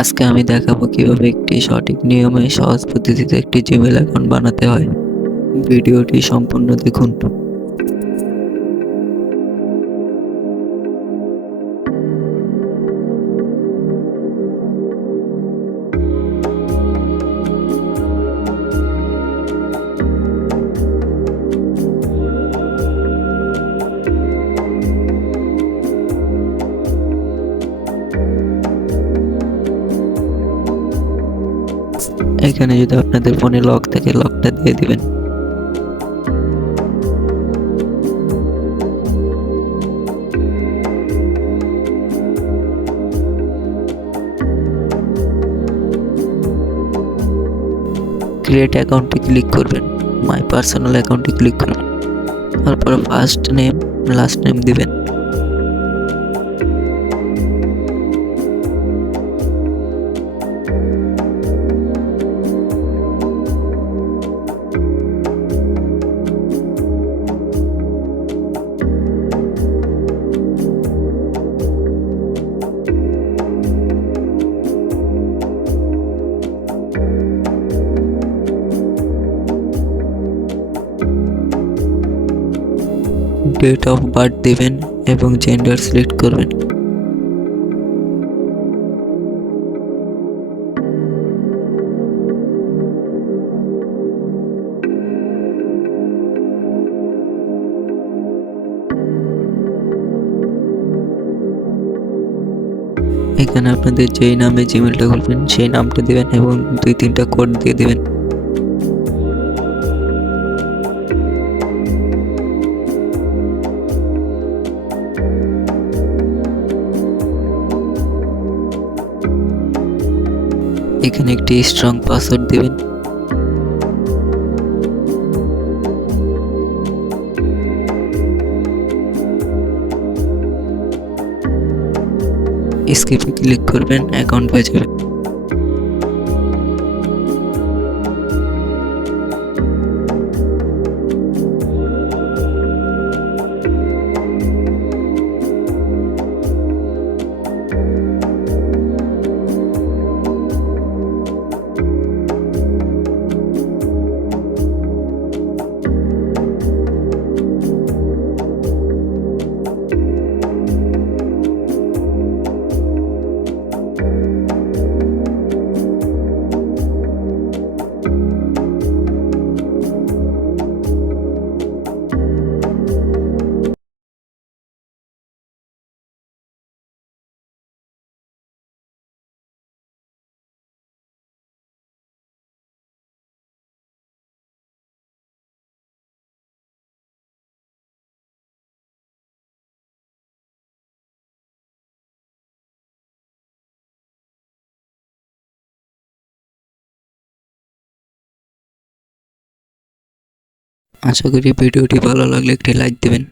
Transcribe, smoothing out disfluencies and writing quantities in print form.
আজকে আমি দেখাবো কিভাবে একটি সঠিক নিয়মে সহজ পদ্ধতিতে একটি জিমেইল অ্যাকাউন্ট বানাতে হয়। ভিডিওটি সম্পূর্ণ দেখুন। এখানে যদি আপনাদের ফোনে লক থাকে লকটা দিয়ে দিবেন। ক্রিয়েট অ্যাকাউন্টে ক্লিক করবেন, মাই পার্সোনাল অ্যাকাউন্টে ক্লিক করবেন, তারপরে ফার্স্ট নেম লাস্ট নেম দিবেন। ডেট অফ বার্থ দিবেন এবং জেন্ডার সিলেক্ট করবেন। এখানে আপনাদের যেই নামে জিমেলটা খুলবেন সেই নামটা দিবেন এবং 2-3টা কোড দিয়ে দিবেন। এখানে একটি স্ট্রং পাসওয়ার্ড দিবেন। স্কিপে ক্লিক করবেন, অ্যাকাউন্ট হয়ে যাবে। আশা করি ভিডিওটি ভালো লাগলে একটি লাইক দেবেন।